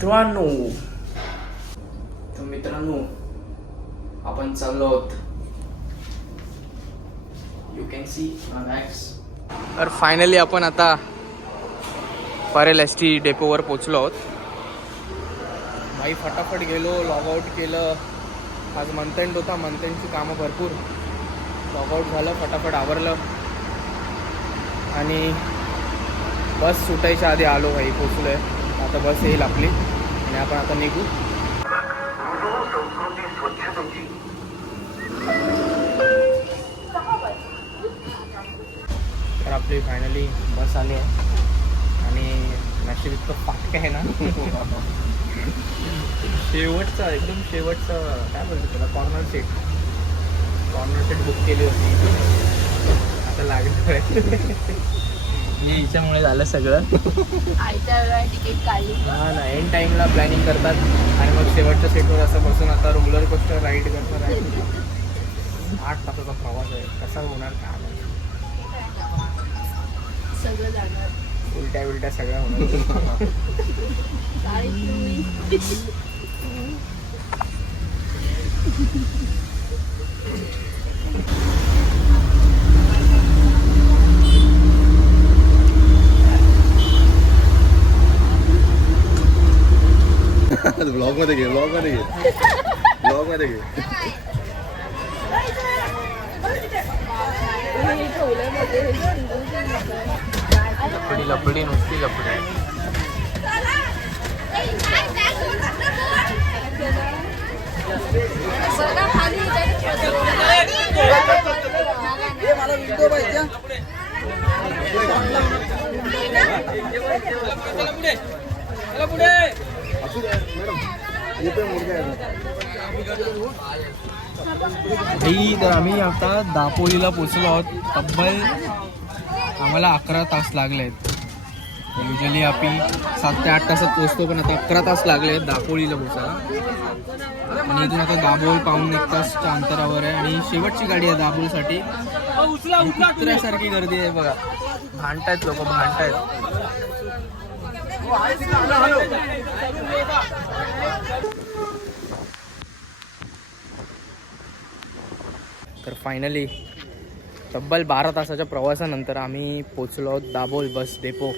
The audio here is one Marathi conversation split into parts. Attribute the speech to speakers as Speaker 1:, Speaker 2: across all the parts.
Speaker 1: मित्रांनो. तर मित्रांनो आपण चाललो आहोत. यू कॅन सी मॅक्स तर फायनली आपण आता परेल एस टी डेपोवर पोचलो आहोत. भाई फटाफट गेलो लॉग आउट केलं. आज मंथ एंड होता मंथ एंडची कामं भरपूर. लॉग आउट झालं फटाफट आवरलं. आणि बस सुटायच्या आधी आलो भाई पोचलो आहे आता बस येईल आपली. आणि आपण आता निघू. तर आपली फायनली बस आली आहे. आणि नशीब इतकं फाटक आहे ना. शेवटचा एकदम शेवटचा काय बोलतो त्याला corner seat corner seat book केली होती. आता लागलं मी हिच्यामुळे झालं सगळं.
Speaker 2: आयत्या वेळा तिकीट काढली.
Speaker 1: हा ना एन टाईमला प्लॅनिंग करतात. आणि मग शेवटच्या सीटवर असं बसून आता रोलर कोस्टर राईड करणार आहे. आठ तासाचा प्रवास आहे. कसा होणार माहिती.
Speaker 2: सगळं जाणार.
Speaker 1: उलट्या उलट्या सगळ्या होणार.
Speaker 2: काय तुम्ही.
Speaker 3: ब्लॉगमध्ये घे ब्लॉगमध्ये घे ब्लॉगमध्ये घे.
Speaker 1: लपडी. लपडी नुसती लपडी
Speaker 2: बघा खाली
Speaker 1: भाई तर आम्ही आता दापोलीला पोचलो आहोत. तब्बल आम्हाला अकरा तास लागले आहेत. युजली आम्ही सात ते आठ तासात पोचतो पण आता अकरा तास लागले आहेत दापोलीला पोचायला आणि इथून आता दाबोल पाहून एक तासच्या अंतरावर आहे. आणि शेवटची गाडी आहे दाबोलसाठी कुत्र्यासारखी गर्दी आहे बघा. भांडतायत लोक भांडतायत. तर फायनली तब्बल बारा तासाच्या प्रवासानंतर आम्ही पोचलो आहोत दाबोल बस डेपो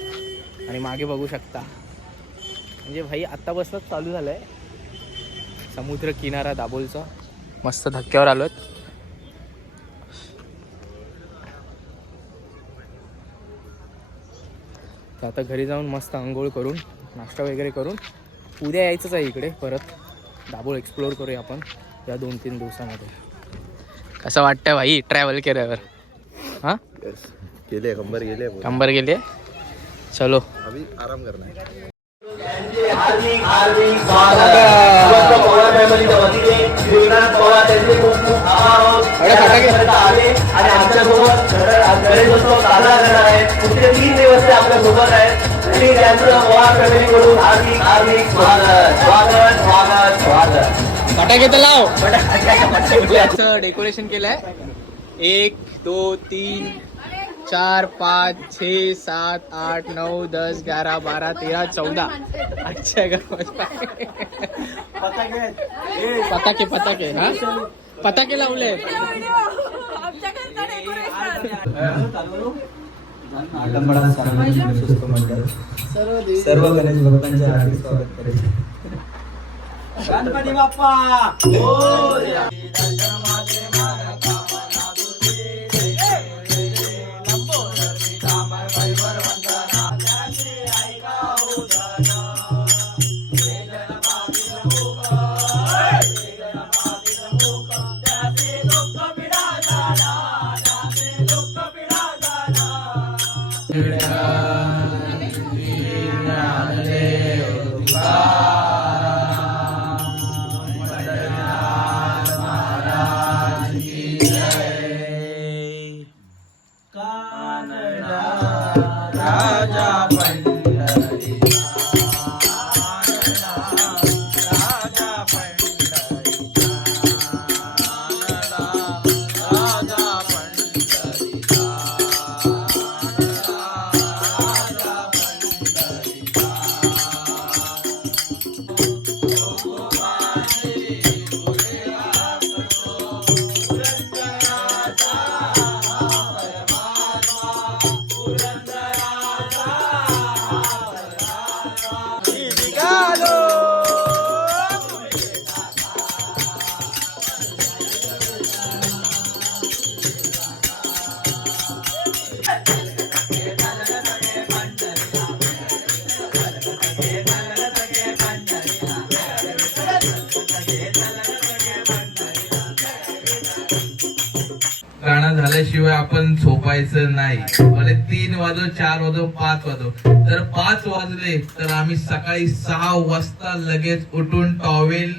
Speaker 1: आणि मागे बघू शकता म्हणजे भाई आत्तापासूनच चालू झालं आहे समुद्र किनारा दाबोलचा मस्त धक्क्यावर आलो आहेत तर आता घरी जाऊन मस्त आंघोळ करून नाश्ता वगैरे करून उद्या यायचंच आहे इकडे परत. दाबोळ एक्सप्लोअर करूया आपण या दोन तीन दिवसामध्ये. कसं वाटतं भाई ट्रॅव्हल केल्यावर हां
Speaker 3: गेले कंबर गेले
Speaker 1: कंबर गेली चलो
Speaker 3: अभी आराम करना है
Speaker 4: आणि आमच्यासोबत साजरा करणार पुढचे तीन दिवस ते आपल्यासोबत आहेत तरी त्यांचं पवार फॅमिलीकडून हार्दिक हार्दिक स्वागत स्वागत स्वागत स्वागत
Speaker 1: फटाके तर लाव. डेकोरेशन केलंय. एक दोन तीन चार पाच छे सात आठ नऊ दस ग्यारह बारा तेरह चौदा. अच्छा पताके पताके हा? पताके लावले.
Speaker 5: सर्व गणेश भक्तांचे हार्दिक स्वागत करेल
Speaker 4: गणपती बाप्पा!
Speaker 6: हो. झोपायचं नाही. भले तीन वाजो चार वाजो पाच वाजो. तर पाच वाजले तर आम्ही सकाळी सहा वाजता लगेच उठून टॉवेल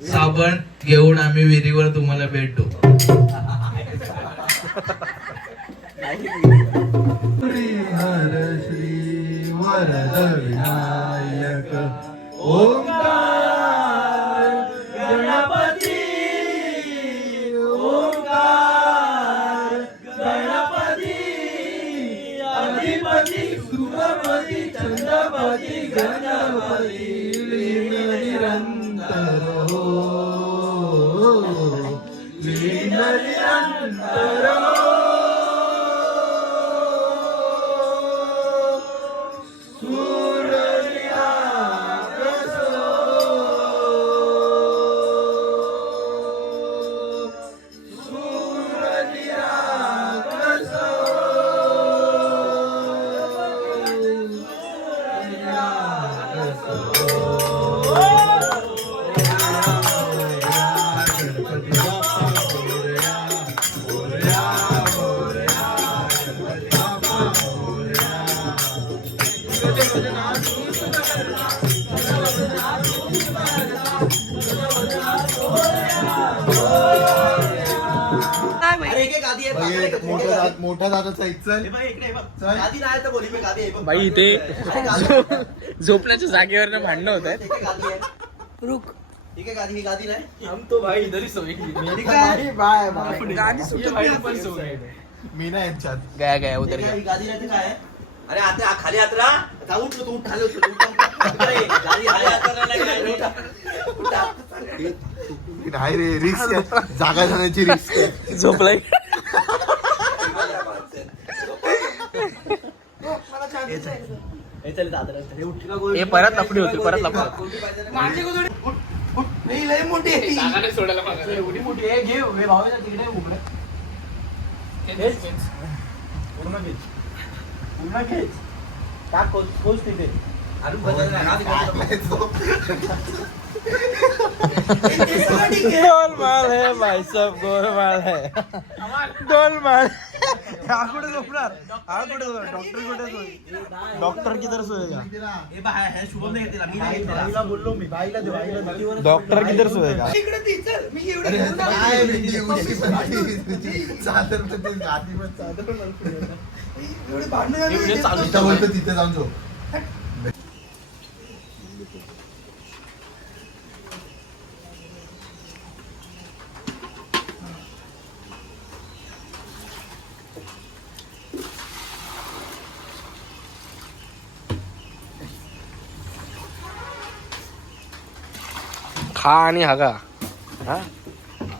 Speaker 6: साबण घेऊन आम्ही विहिरीवर तुम्हाला भेटतो
Speaker 3: हर श्री वरद विनायक ओंकार चल. चल.
Speaker 1: बाई इथे झोपण्याच्या जागेवर भांडणं होत आहेत. रुक. नाही, आहे.
Speaker 3: मी ना यांच्यात.
Speaker 1: गया गया उतर गया.
Speaker 4: अरे आता खाली यात्रा? जाऊ तू खाली तू. अरे, गाडी खाली नाही, नाही.
Speaker 3: नाही रे रिस्क जागा जाण्याची रिस्क
Speaker 1: झोपलाय.
Speaker 4: हे हे?
Speaker 1: हे परत लफडी होती. परत लफडी
Speaker 4: नाही, लय मोठी आहे ती. टाक, खोच, खोच तिथे. दे,
Speaker 1: गोलमाल है भाई सब गोलमाल है। गोलमाल हा कुठे झोपणार हा कुठे डॉक्टर कुठे डॉक्टर किधर सोएगा
Speaker 4: हे बघ, हा- हे शुभम नाही घेतलेला, मी नाही घेतलेला.
Speaker 3: बोललो मी बाईला दे बाईला
Speaker 1: डॉक्टर किधर
Speaker 3: चादर गादी पण चादर तिथं बोलतो तिथे जाऊन झोप
Speaker 1: खा आणि हागा. हा?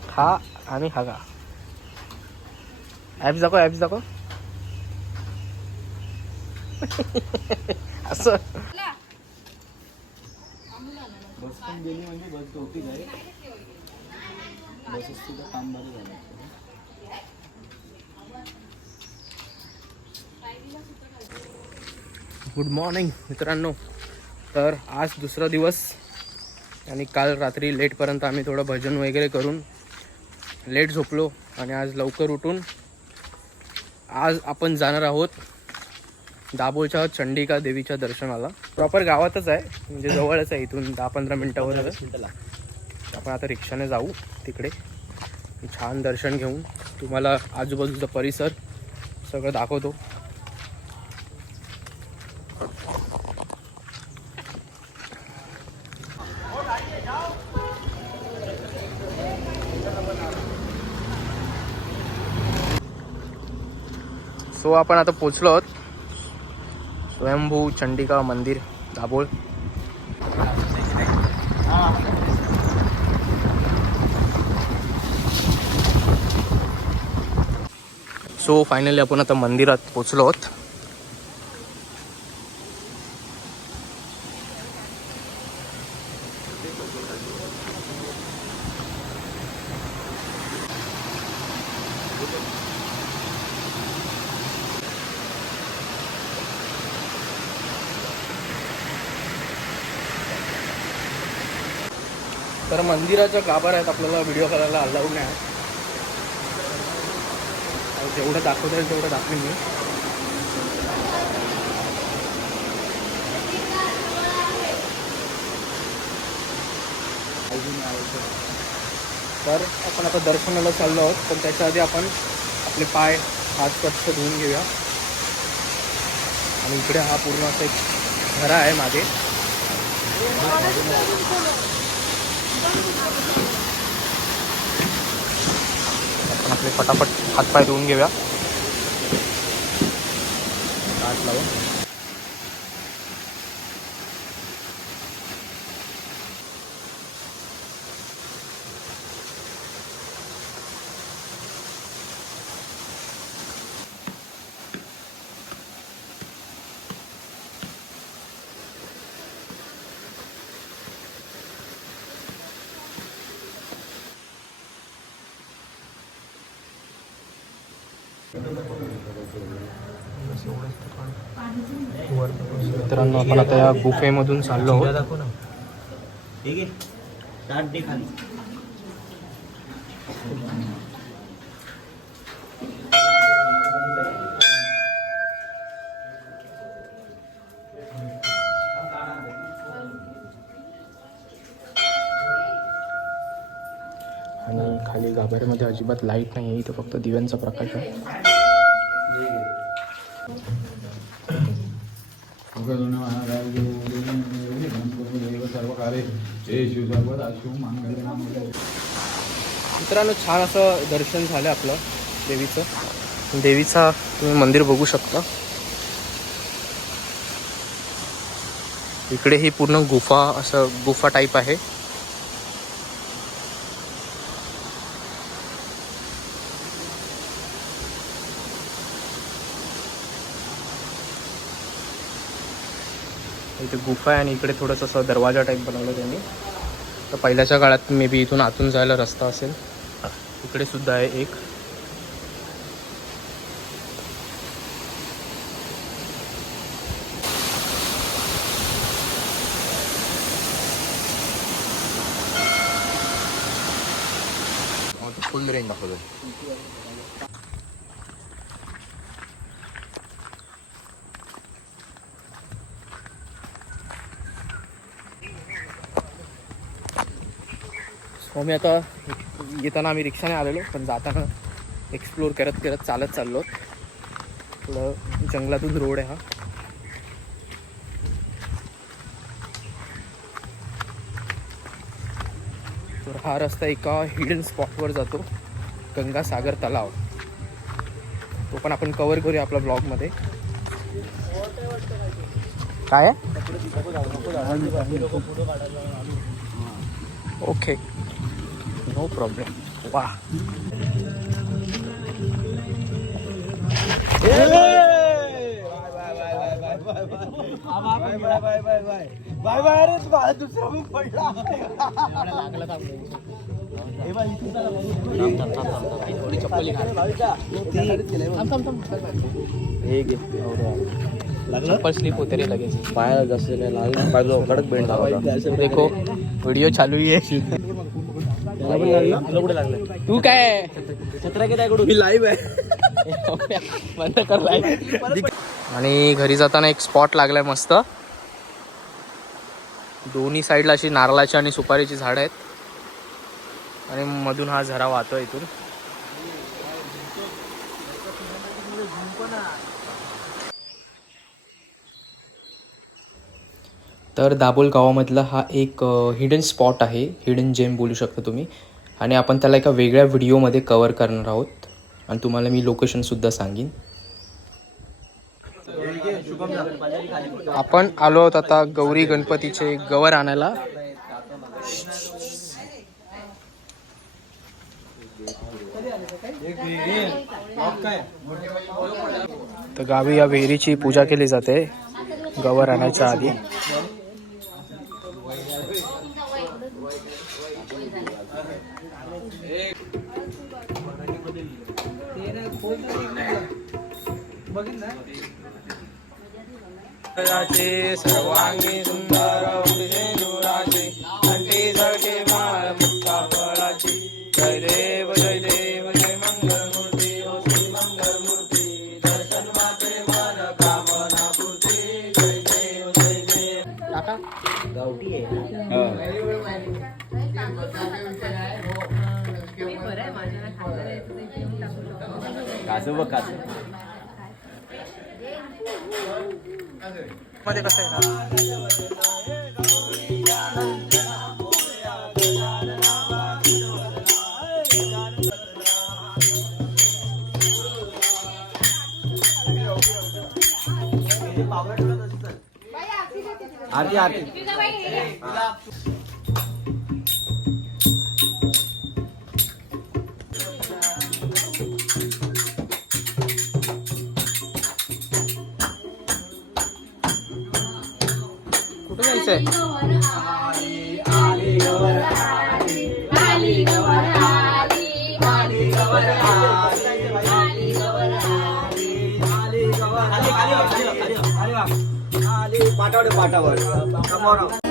Speaker 1: खा आणि हागा. ॲप्स दाखव ॲप्स दाखव. असं. गुड मॉर्निंग मित्रांनो. तर आज दुसरा दिवस आणि काल रात्री लेटपर्यंत आम्ही थोडं भजन वगैरे करून लेट झोपलो आणि आज लवकर उठून आज आपण जाणार आहोत दाभोळच्या चंडिका देवीच्या दर्शनाला. प्रॉपर गावातच आहे म्हणजे जवळच आहे इथून दहा पंधरा मिनटावर. आपण आता रिक्षाने जाऊ तिकडे. छान दर्शन घेऊन तुम्हाला आजूबाजूचा परिसर सगळं दाखवतो. सो आपण आता पोचलो आहोत. स्वयंभू चंडिका मंदिर दाभोळ. सो फायनली आपण आता मंदिरात पोचलो आहोत. तर गाभार आहेत आपल्याला व्हिडिओ करायला अलाउड नाही जेवढं दाखवता येईल तेवढं दाखवेन मी. तर आपण आता दर्शनाला चाललो आहोत. पण त्याच्या आधी आपण आपले पाय हात स्वच्छ धुवून घेऊया. आणि इकडे हा पूर्ण असा एक घरा आहे मागे. आपण आपले फटाफट हातपाय धुवून घेऊया. ताट लावून. मित्रांनो आपण आता या गुफेमधून चाललो आहोत. आणि खाली गाभाऱ्यामध्ये अजिबात लाइट नाही आहे इथं फक्त दिव्यांचा प्रकाश आहे. मित्रांनो छान असं दर्शन झालं आपलं देवीचं. देवीचा तुम्ही मंदिर बघू शकता. इकडे ही पूर्ण गुफा असं गुफा टाईप आहे. इथे गुफा आहे आणि इकडे थोडंसं असं दरवाजा टाईप बनवलं त्यांनी. तर पहिल्याच्या काळात मे बी इथून आतून जायला रस्ता असेल. इकडे सुद्धा आहे एक
Speaker 3: फुल रेंज दाखवतो
Speaker 1: आम्ही मी आता येताना आम्ही रिक्षाने आलेलो पण जाताना एक्सप्लोर करत करत चालत चाललो. थोडं जंगलातून रोड आहे हा. तर हा रस्ता एका हिडन स्पॉटवर जातो गंगासागर तलाव. तो पण आपण कवर करूया आपल्या ब्लॉगमध्ये काय? ओके नो प्रॉब्लेम वा चप्पल स्लिप होते रे लगेच.
Speaker 5: पायाला जास्त काय लागलं पाहिजे कडक बेंड
Speaker 1: देखो व्हिडिओ चालू आहे. तू काय? मी लाईव्ह आहे. बंद कर लाईव्ह आणि घरी जाताना एक स्पॉट लागलाय मस्त. दोन्ही साईडला अशी नारळाची आणि सुपारीची झाडं आहेत. आणि मधून हा झरा वाहतो इथून. तर दाबोल गावामधला हा एक हिडन स्पॉट आहे. हिडन जेम बोलू शकता तुम्ही. आणि आपण त्याला एका वेगळ्या व्हिडिओमध्ये कवर करणार आहोत. आणि तुम्हाला मी लोकेशनसुद्धा सांगेन. आपण आलो आहोत आता गौरी गणपतीचे गवर आणायला. तर गावी या विहिरीची पूजा केली जाते. गवर आणायच्या आधी. शस्त्राचे सर्वांगी सुंदर उडे दुराचे. अंडी जळके माळ मुक्ता फळाची जय देव जय देव जय मंगल मूर्ती ओ हो श्री मंगल मूर्ती दर्शन माते मन कामना पूर्ती. जय देव जय देव. काका?
Speaker 4: गावठी आहे. कासव कासव
Speaker 1: मध्ये कसं आहे ना
Speaker 5: आरती आरती
Speaker 1: कुठे
Speaker 5: आहे पाटावर
Speaker 1: पाटावर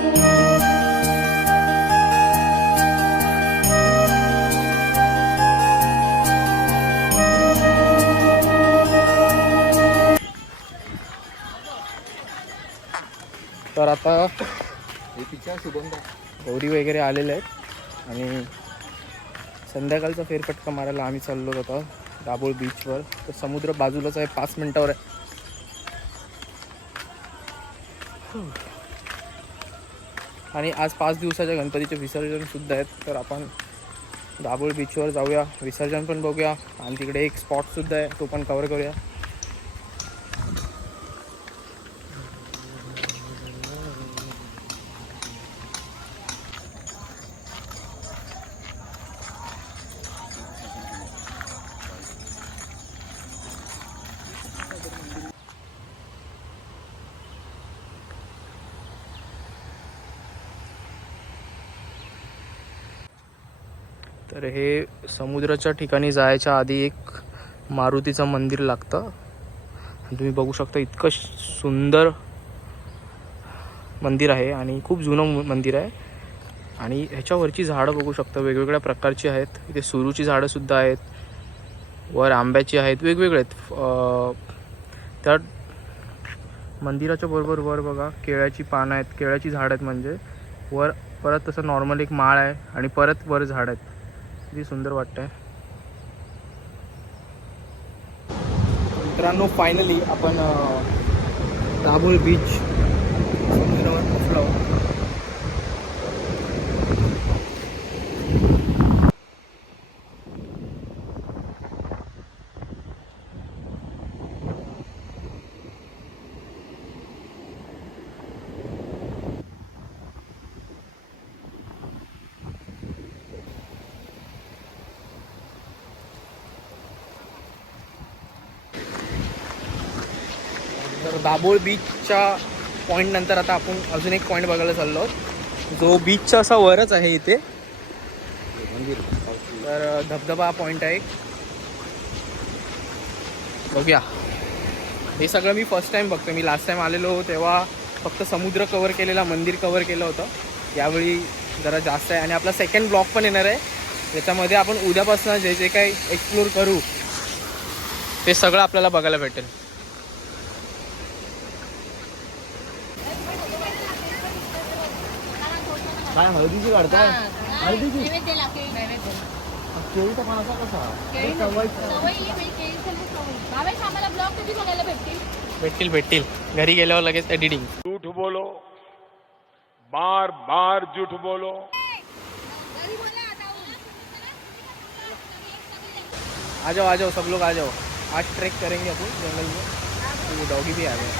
Speaker 1: आता गौरी वगैरे आलेले आहेत. आणि संध्याकाळचा फेरफटका मारायला आम्ही चाललो होतो दाभोळ बीचवर तर समुद्र बाजूलाच आहे पाच मिनटावर आहे. आणि आज पाच दिवसाच्या गणपतीचे विसर्जन सुद्धा आहेत. तर आपण दाभोळ बीचवर जाऊया विसर्जन पण बघूया. आणि तिकडे एक स्पॉट सुद्धा आहे तो पण कवर करूया. तर हे समुद्राच्या ठिकाणी जायच्या आधी एक मारुतीचं मंदिर लागतं. तुम्ही बघू शकता इतकं सुंदर मंदिर आहे आणि खूप जुनं मंदिर आहे. आणि ह्याच्यावरची झाडं बघू शकता वेगवेगळ्या प्रकारची आहेत. इथे सुरूची झाडंसुद्धा आहेत. वर आंब्याची आहेत वेगवेगळे आहेत. त्या मंदिराच्या बरोबर वर बघा केळ्याची पानं आहेत. केळ्याची झाडं आहेत म्हणजे. वर परत तसं नॉर्मल एक माळ आहे आणि परत वर झाड आहेत. किती सुंदर वाटतंय. मित्रांनो फायनली आपण दाभोळ बीच समुद्रावर पोचलो तर दाभोळ बीचच्या पॉईंट नंतर आता आपण अजून एक पॉईंट बघायला चाललो आहोत. जो बीचचा असा वरच आहे इथे. तर धबधबा पॉईंट आहे. बघूया. हे सगळं मी फर्स्ट टाइम बघतो मी लास्ट टाईम आलेलो तेव्हा फक्त समुद्र कवर केलेला मंदिर कवर केलं होतं. यावेळी जरा जास्त आहे. आणि आपला सेकंड ब्लॉक पण येणार आहे. त्याच्यामध्ये आपण उद्यापासून जे जे काही एक्सप्लोर करू ते सगळं आपल्याला बघायला भेटेल.
Speaker 5: केळीचं
Speaker 2: नाही सवयी भावेश आम्हाला ब्लॉग कधी बघायला भेटतील?
Speaker 1: भेटतील भेटतील. घरी गेल्यावर लगेच एडिटिंग
Speaker 7: झूठ बोलो. बार बार झूठ बोलो.
Speaker 1: आ जाओ आ जाओ सब लोग आ जाओ आज ट्रैक करेंगे अपन जंगल में। तो डॉगी भी आ गए।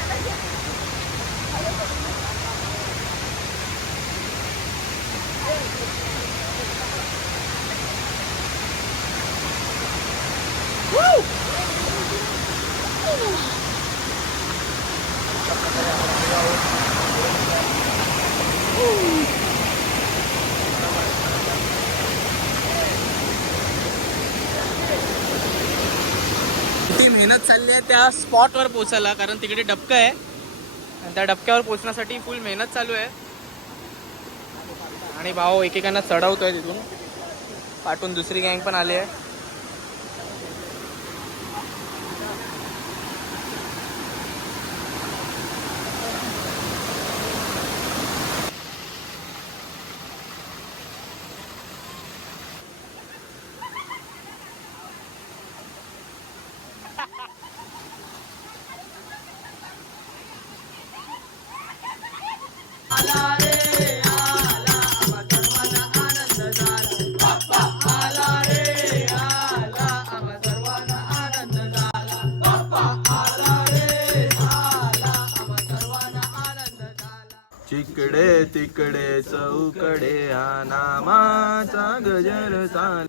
Speaker 1: किती मेहनत चालली आहे त्या स्पॉटवर पोचायला कारण तिकडे डबकं आहे. आणि त्या डबक्यावर पोचण्यासाठी फुल मेहनत चालू आहे. आणि भाऊ एकेकांना चढवतोय तिथून. पाठून दुसरी गँग पण आली आहे.
Speaker 3: इकडे चौकडे हा नामाचा गजर चाल